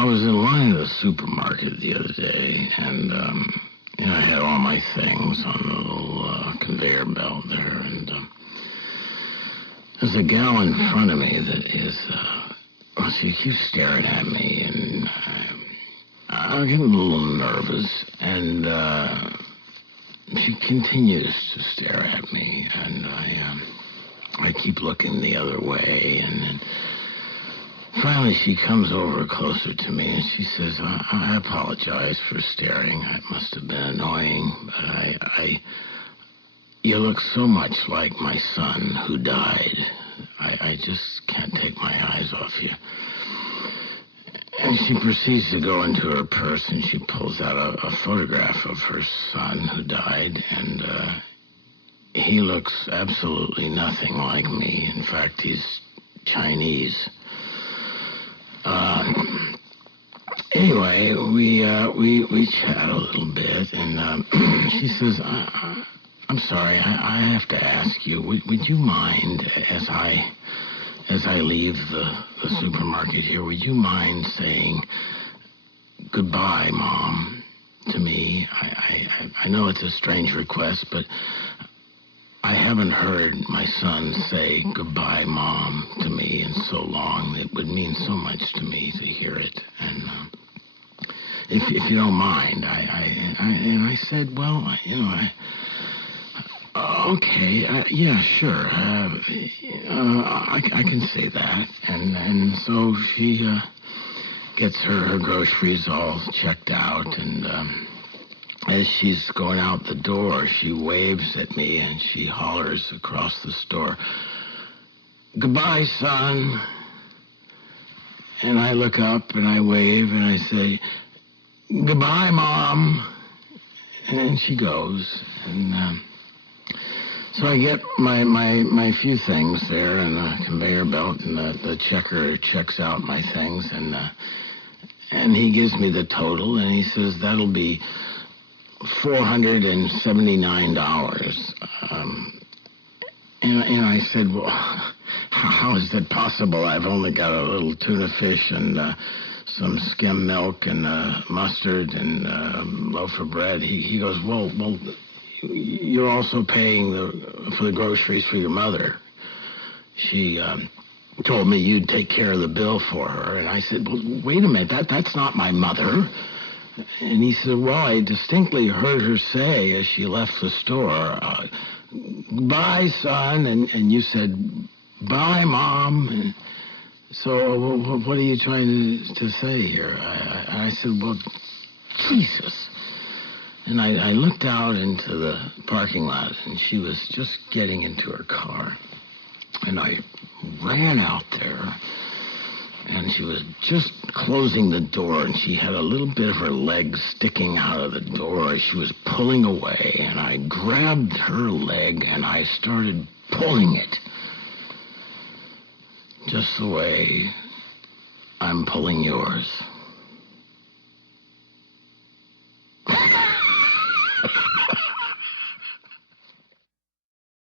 I was in line at the supermarket the other day, and I had all my things on the little conveyor belt there, and there's a gal in front of me that is, she keeps staring at me, and I'm getting a little nervous, and she continues to stare at me, and I keep looking the other way, and then finally she comes over closer to me, and she says, I apologize for staring. It must have been annoying, but you look so much like my son who died. I just can't take my eyes off you. And she proceeds to go into her purse, and she pulls out a photograph of her son who died, and he looks absolutely nothing like me. In fact, he's Chinese. Anyway, we chat a little bit, and she says, I'm sorry, I have to ask you, would you mind, as I leave the supermarket here, would you mind saying goodbye, Mom, to me? I know it's a strange request, but I haven't heard my son say goodbye, Mom, to me in so long. It would mean so much to me to hear it. And if you don't mind, I said, well, okay, yeah, sure. I can say that. And so she gets her groceries all checked out, and as she's going out the door, she waves at me, and she hollers across the store, goodbye, son. And I look up, and I wave, and I say, goodbye, Mom. And she goes, and so I get my few things there and the conveyor belt, and the checker checks out my things, and he gives me the total, and he says that'll be $479. And I said, well, how is that possible? I've only got a little tuna fish and some skim milk and mustard and a loaf of bread. He goes, well, you're also paying for the groceries for your mother. She told me you'd take care of the bill for her. And I said, well, wait a minute, that's not my mother. And he said, well, I distinctly heard her say as she left the store, bye, son. And you said, bye, Mom. And so what are you trying to say here? I said, well, Jesus. And I looked out into the parking lot, and she was just getting into her car. And I ran out there, and she was just closing the door, and she had a little bit of her leg sticking out of the door as she was pulling away, and I grabbed her leg, and I started pulling it. Just the way I'm pulling yours.